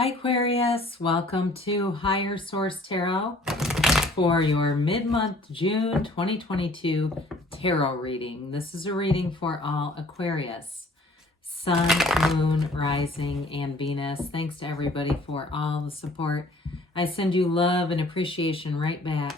Hi Aquarius, welcome to Higher Source Tarot for your mid-month June 2022 tarot reading. This is a reading for all Aquarius, Sun, Moon, Rising, and Venus. Thanks to everybody for all the support. I send you love and appreciation right back.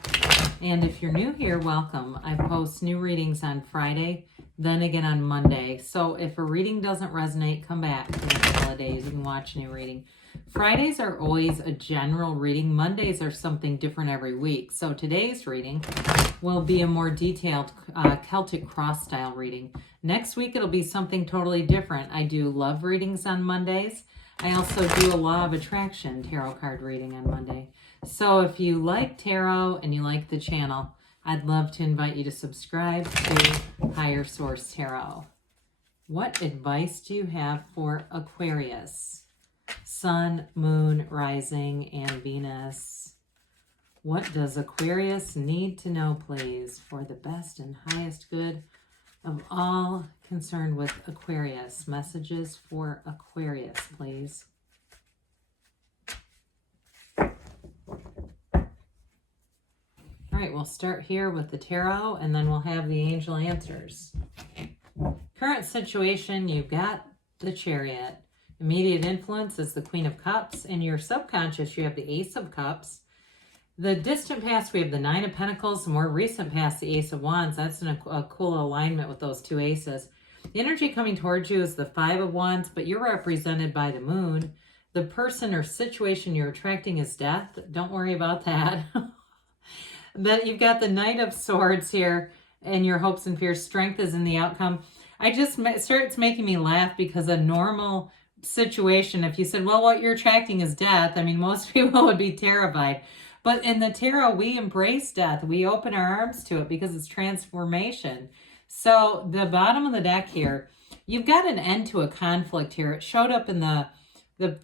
And if you're new here, welcome. I post new readings on Friday, then again on Monday. So if a reading doesn't resonate, come back in a couple of days. You can watch a new reading. Fridays are always a general reading. Mondays are something different every week. So today's reading will be a more detailed Celtic cross style reading. Next week it'll be something totally different. I do love readings on Mondays. I also do a law of attraction tarot card reading on Monday. So if you like tarot and you like the channel, I'd love to invite you to subscribe to Higher Source Tarot. What advice do you have for Aquarius? Sun, Moon, Rising, and Venus. What does Aquarius need to know, please, for the best and highest good of all concerned with Aquarius? Messages for Aquarius, please. All right, we'll start here with the tarot, and then we'll have the angel answers. Current situation, you've got the Chariot. Immediate influence is the Queen of Cups. In your subconscious, you have the Ace of Cups. The distant past, we have the Nine of Pentacles. The more recent past, the Ace of Wands. That's a cool alignment with those two aces. The energy coming towards you is the Five of Wands, but you're represented by the Moon. The person or situation you're attracting is death. Don't worry about that. Then you've got the Knight of Swords here, and your hopes and fears. Strength is in the outcome. It starts making me laugh because a normal situation, if you said, well, what you're attracting is death, I mean, most people would be terrified. But in the tarot, we embrace death. We open our arms to it because it's transformation. So the bottom of the deck here, you've got an end to a conflict here. It showed up in the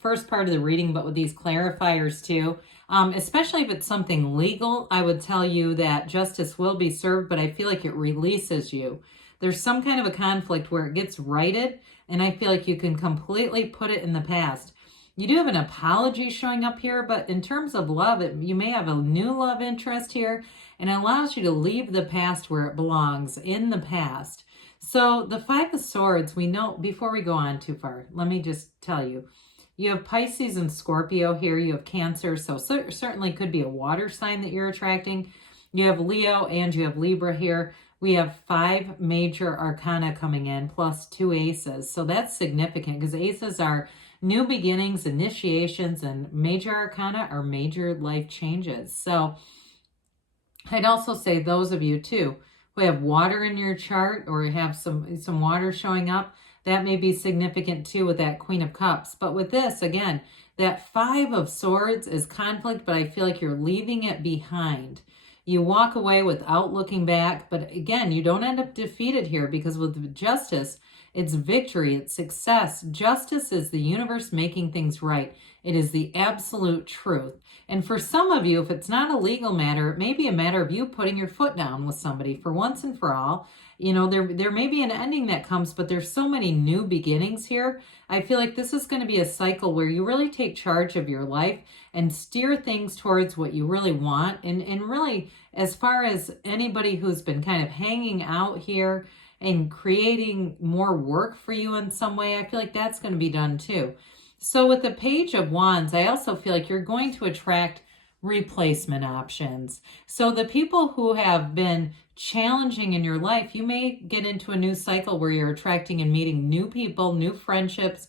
first part of the reading, but with these clarifiers too. Especially if it's something legal, I would tell you that justice will be served, but I feel like it releases you. There's some kind of a conflict where it gets righted, and I feel like you can completely put it in the past. You do have an apology showing up here, but in terms of love, you may have a new love interest here, and it allows you to leave the past where it belongs, in the past. So the Five of Swords, we know, before we go on too far, let me just tell you, you have Pisces and Scorpio here. You have Cancer, so certainly could be a water sign that you're attracting. You have Leo and you have Libra here. We have 5 major arcana coming in, plus 2 aces. So that's significant because aces are new beginnings, initiations, and major arcana are major life changes. So I'd also say those of you too who have water in your chart or have some water showing up, that may be significant too with that Queen of Cups. But with this, again, that Five of Swords is conflict, but I feel like you're leaving it behind. You walk away without looking back, but again, you don't end up defeated here because with justice, it's victory, it's success. Justice is the universe making things right. It is the absolute truth. And for some of you, if it's not a legal matter, it may be a matter of you putting your foot down with somebody for once and for all. You know, there may be an ending that comes, but there's so many new beginnings here. I feel like this is going to be a cycle where you really take charge of your life and steer things towards what you really want. And really, as far as anybody who's been kind of hanging out here and creating more work for you in some way, I feel like that's going to be done too. So with the Page of Wands, I also feel like you're going to attract replacement options. So the people who have been challenging in your life, you may get into a new cycle where you're attracting and meeting new people, new friendships.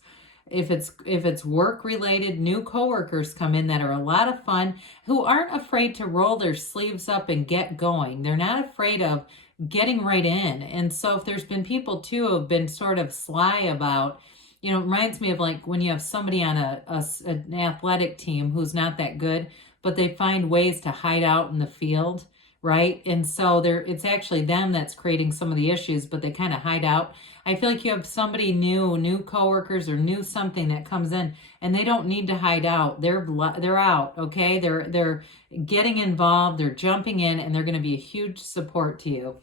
If it's work related, new coworkers come in that are a lot of fun, who aren't afraid to roll their sleeves up and get going. They're not afraid of getting right in. And so if there's been people too who have been sort of sly about, you know, it reminds me of like when you have somebody on an athletic team who's not that good, but they find ways to hide out in the field, right? And so it's actually them that's creating some of the issues, but they kind of hide out. I feel like you have somebody new coworkers or new something that comes in, and they don't need to hide out. They're out, okay? They're getting involved, they're jumping in, and they're going to be a huge support to you.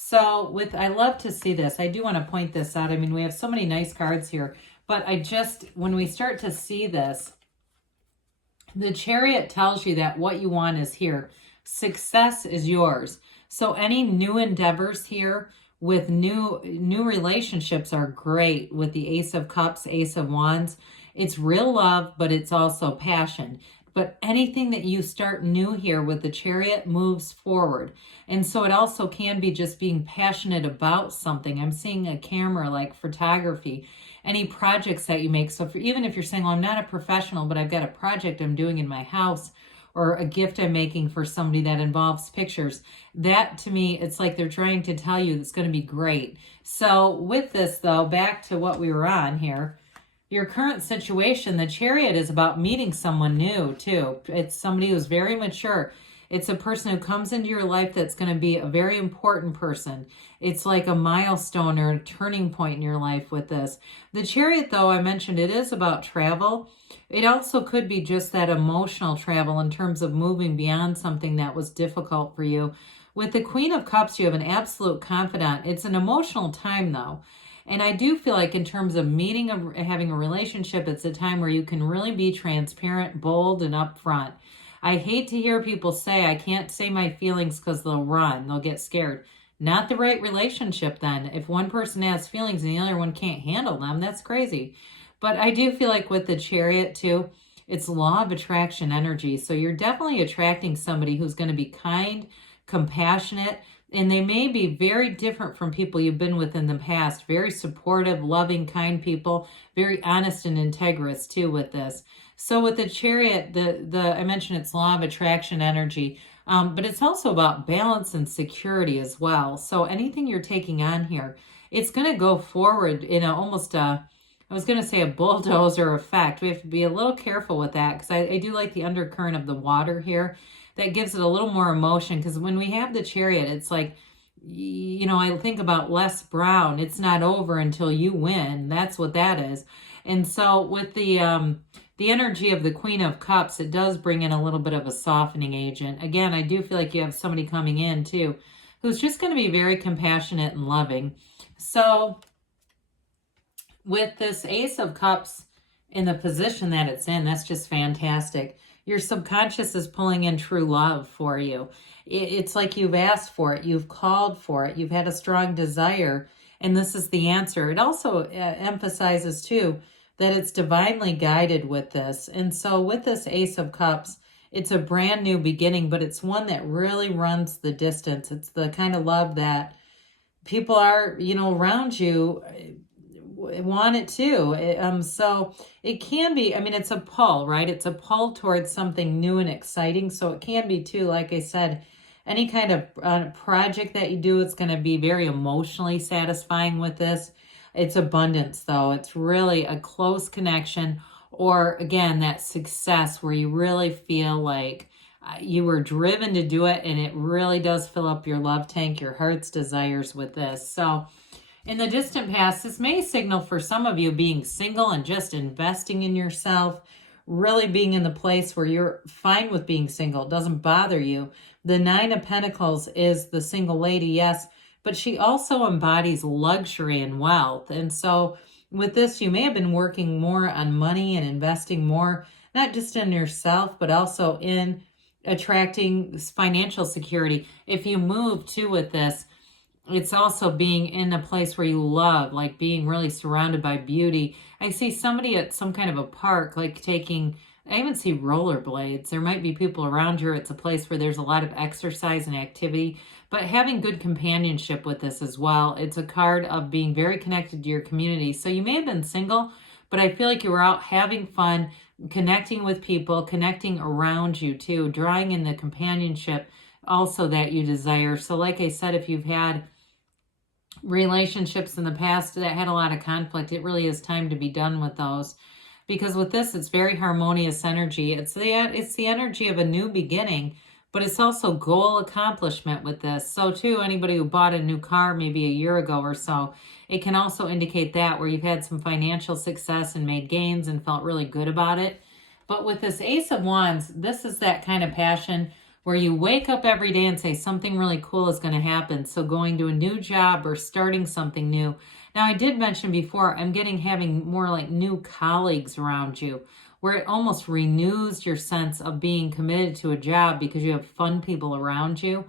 So I love to see this. I do want to point this out. I mean, we have so many nice cards here, but when we start to see this, The Chariot tells you that what you want is here. Success is yours. So any new endeavors here with new relationships are great with the Ace of Cups, Ace of Wands. It's real love, but it's also passion. But anything that you start new here with the Chariot moves forward. And so it also can be just being passionate about something. I'm seeing a camera like photography, any projects that you make. So for, even if you're saying, well, I'm not a professional, but I've got a project I'm doing in my house or a gift I'm making for somebody that involves pictures, that to me, it's like they're trying to tell you it's going to be great. So with this though, back to what we were on here, your current situation, the Chariot is about meeting someone new too. It's somebody who's very mature. It's a person who comes into your life that's going to be a very important person. It's like a milestone or a turning point in your life with this. The Chariot, though, I mentioned it is about travel. It also could be just that emotional travel in terms of moving beyond something that was difficult for you. With the Queen of Cups, you have an absolute confidant. It's an emotional time, though. And I do feel like in terms of meeting, having a relationship, it's a time where you can really be transparent, bold, and upfront. I hate to hear people say, I can't say my feelings because they'll run. They'll get scared. Not the right relationship then. If one person has feelings and the other one can't handle them, that's crazy. But I do feel like with the Chariot too, it's law of attraction energy. So you're definitely attracting somebody who's going to be kind, compassionate, and they may be very different from people you've been with in the past. Very supportive, loving, kind people. Very honest and integrous too with this. So with the Chariot, I mentioned it's law of attraction energy, but it's also about balance and security as well. So anything you're taking on here, it's going to go forward in almost a, I was going to say a bulldozer effect. We have to be a little careful with that because I do like the undercurrent of the water here. That gives it a little more emotion because when we have the Chariot, it's like, I think about Les Brown. It's not over until you win. That's what that is. And so with the energy of the Queen of Cups, it does bring in a little bit of a softening agent. Again, I do feel like you have somebody coming in too who's just going to be very compassionate and loving. So with this Ace of Cups in the position that it's in, that's just fantastic. Your subconscious is pulling in true love for you. It's like you've asked for it. You've called for it. You've had a strong desire, and this is the answer. It also emphasizes, too, that it's divinely guided with this. And so with this Ace of Cups, it's a brand new beginning, but it's one that really runs the distance. It's the kind of love that people are, around you want it too. So it can be, it's a pull, right? It's a pull towards something new and exciting. So it can be too, like I said, any kind of project that you do, it's going to be very emotionally satisfying with this. It's abundance though. It's really a close connection, or again, that success where you really feel like you were driven to do it, and it really does fill up your love tank, your heart's desires with this. So in the distant past, this may signal for some of you being single and just investing in yourself, really being in the place where you're fine with being single. It doesn't bother you. The Nine of Pentacles is the single lady, yes, but she also embodies luxury and wealth. And so with this, you may have been working more on money and investing more, not just in yourself, but also in attracting financial security. If you move too with this, it's also being in a place where you love, like being really surrounded by beauty. I see somebody at some kind of a park, like I even see rollerblades. There might be people around you. It's a place where there's a lot of exercise and activity, but having good companionship with this as well. It's a card of being very connected to your community. So you may have been single, but I feel like you were out having fun, connecting with people, connecting around you too, drawing in the companionship also that you desire. So like I said, if you've had relationships in the past that had a lot of conflict, it really is time to be done with those, because with this, it's very harmonious energy. It's the energy of a new beginning, but it's also goal accomplishment with this. So too, anybody who bought a new car maybe a year ago or so, it can also indicate that, where you've had some financial success and made gains and felt really good about it. But with this Ace of Wands, this is that kind of passion where you wake up every day and say something really cool is going to happen. So going to a new job or starting something new. Now, I did mention before, I'm having more like new colleagues around you, where it almost renews your sense of being committed to a job because you have fun people around you.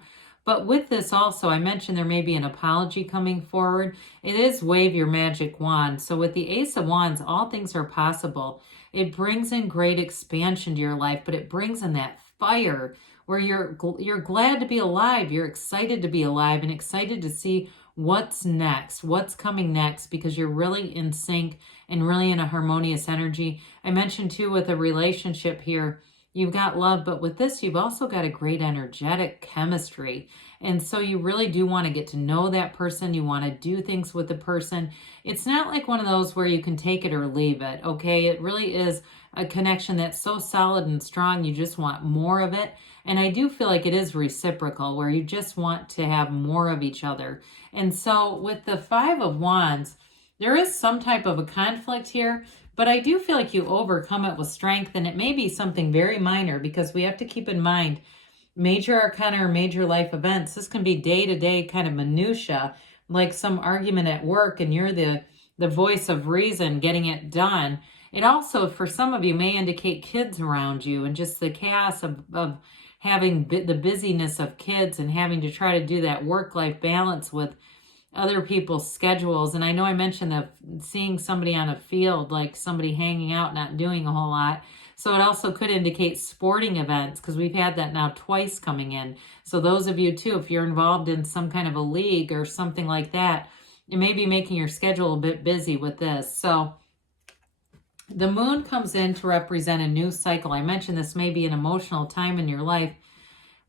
But with this also, I mentioned there may be an apology coming forward. It is wave your magic wand. So with the Ace of Wands, all things are possible. It brings in great expansion to your life, but it brings in that fire where you're glad to be alive. You're excited to be alive and excited to see what's next, what's coming next, because you're really in sync and really in a harmonious energy. I mentioned too with a relationship here, you've got love, but with this, you've also got a great energetic chemistry. And so you really do want to get to know that person. You want to do things with the person. It's not like one of those where you can take it or leave it, okay? It really is a connection that's so solid and strong, you just want more of it. And I do feel like it is reciprocal, where you just want to have more of each other. And so with the Five of Wands, there is some type of a conflict here, but I do feel like you overcome it with strength, and it may be something very minor, because we have to keep in mind major arcana or major life events. This can be day-to-day kind of minutia, like some argument at work, and you're the voice of reason getting it done. It also, for some of you, may indicate kids around you and just the chaos of having the busyness of kids and having to try to do that work-life balance with other people's schedules. And I know I mentioned that seeing somebody on a field, like somebody hanging out, not doing a whole lot. So it also could indicate sporting events, because we've had that now twice coming in. So those of you too, if you're involved in some kind of a league or something like that, it may be making your schedule a bit busy with this. So the moon comes in to represent a new cycle. I mentioned this may be an emotional time in your life.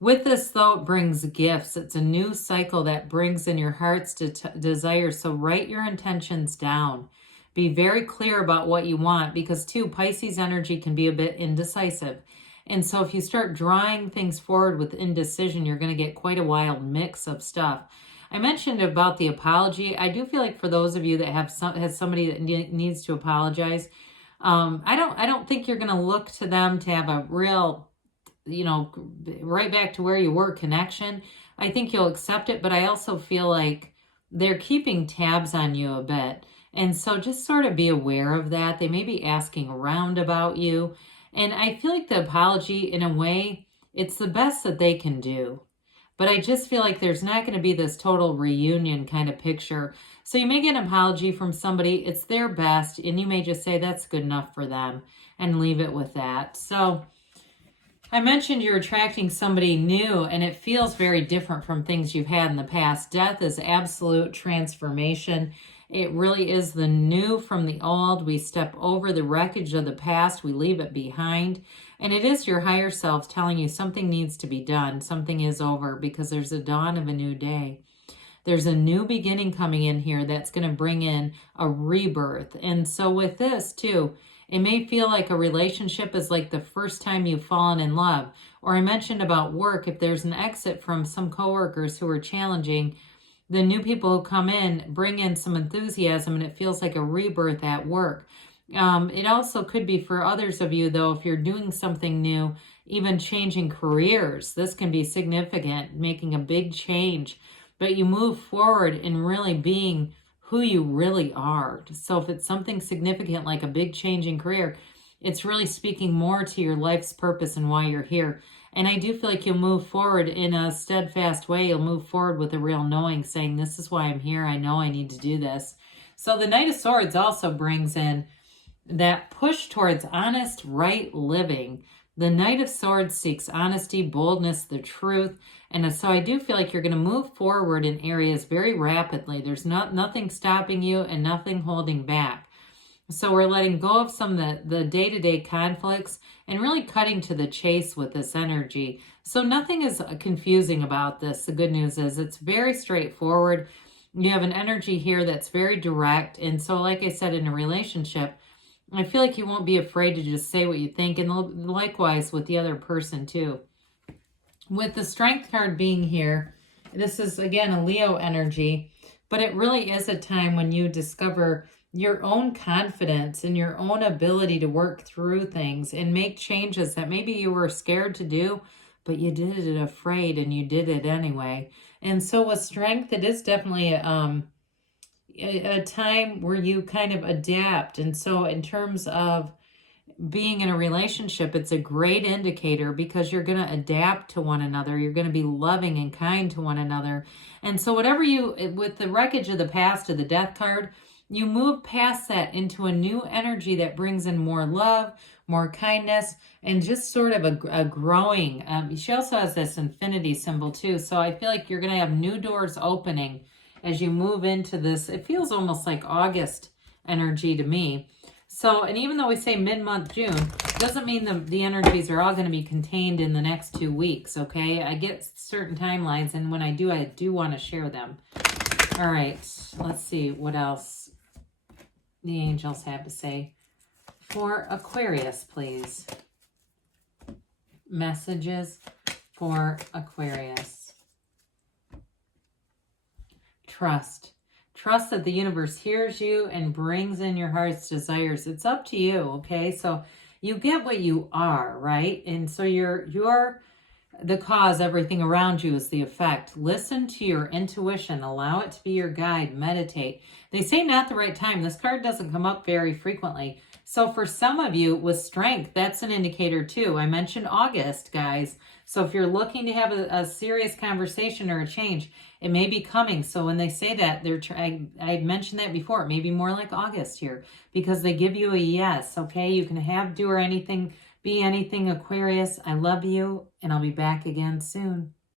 With this, though, it brings gifts. It's a new cycle that brings in your heart's desires. So write your intentions down. Be very clear about what you want, because, too, Pisces energy can be a bit indecisive. And so if you start drawing things forward with indecision, you're going to get quite a wild mix of stuff. I mentioned about the apology. I do feel like for those of you that has somebody that needs to apologize, I don't think you're going to look to them to have a real, right back to where you were connection. I think you'll accept it, but I also feel like they're keeping tabs on you a bit. And so just sort of be aware of that. They may be asking around about you. And I feel like the apology, in a way, it's the best that they can do. But I just feel like there's not going to be this total reunion kind of picture. So you may get an apology from somebody. It's their best. And you may just say that's good enough for them and leave it with that. So I mentioned you're attracting somebody new, and it feels very different from things you've had in the past. Death is absolute transformation. It really is the new from the old. We step over the wreckage of the past. We leave it behind. And it is your higher self telling you something needs to be done. Something is over, because there's a dawn of a new day. There's a new beginning coming in here that's going to bring in a rebirth. And so with this too, it may feel like a relationship is like the first time you've fallen in love. Or I mentioned about work, if there's an exit from some coworkers who are challenging, the new people who come in bring in some enthusiasm, and it feels like a rebirth at work. It also could be for others of you, though, if you're doing something new, even changing careers. This can be significant, making a big change, but you move forward in really being who you really are. So if it's something significant like a big change in career, it's really speaking more to your life's purpose and why you're here. And I do feel like you'll move forward in a steadfast way. You'll move forward with a real knowing, saying, this is why I'm here. I know I need to do this. So the Knight of Swords also brings in that push towards honest, right living. The Knight of Swords seeks honesty, boldness, the truth. And so I do feel like you're going to move forward in areas very rapidly. There's nothing stopping you and nothing holding back. So we're letting go of some of the day-to-day conflicts and really cutting to the chase with this energy. So nothing is confusing about this. The good news is it's very straightforward. You have an energy here that's very direct. And so like I said, in a relationship, I feel like you won't be afraid to just say what you think. And likewise with the other person too. With the Strength card being here, this is, again, a Leo energy. But it really is a time when you discover your own confidence and your own ability to work through things and make changes that maybe you were scared to do, but you did it afraid and you did it anyway. And so with Strength, it is definitely, a time where you kind of adapt. And so in terms of being in a relationship, it's a great indicator because you're going to adapt to one another. You're going to be loving and kind to one another. And so whatever with the wreckage of the past, to the death card, you move past that into a new energy that brings in more love, more kindness, and just sort of a growing. She also has this infinity symbol too. So I feel like you're going to have new doors opening as you move into this. It feels almost like August energy to me. So, and even though we say mid-month June, doesn't mean the energies are all going to be contained in the next 2 weeks, okay? I get certain timelines, and when I do want to share them. All right, let's see what else the angels have to say. For Aquarius, please. Messages for Aquarius. Trust. Trust that the universe hears you and brings in your heart's desires. It's up to you, okay? So you get what you are, right? And so you're the cause. Everything around you is the effect. Listen to your intuition. Allow it to be your guide. Meditate. They say not the right time. This card doesn't come up very frequently. So for some of you with strength, that's an indicator too. I mentioned August, guys. So if you're looking to have a serious conversation or a change, it may be coming. So when they say that, I mentioned that before. It may be more like August here because they give you a yes, okay? You can have, do, or anything, be anything, Aquarius. I love you, and I'll be back again soon.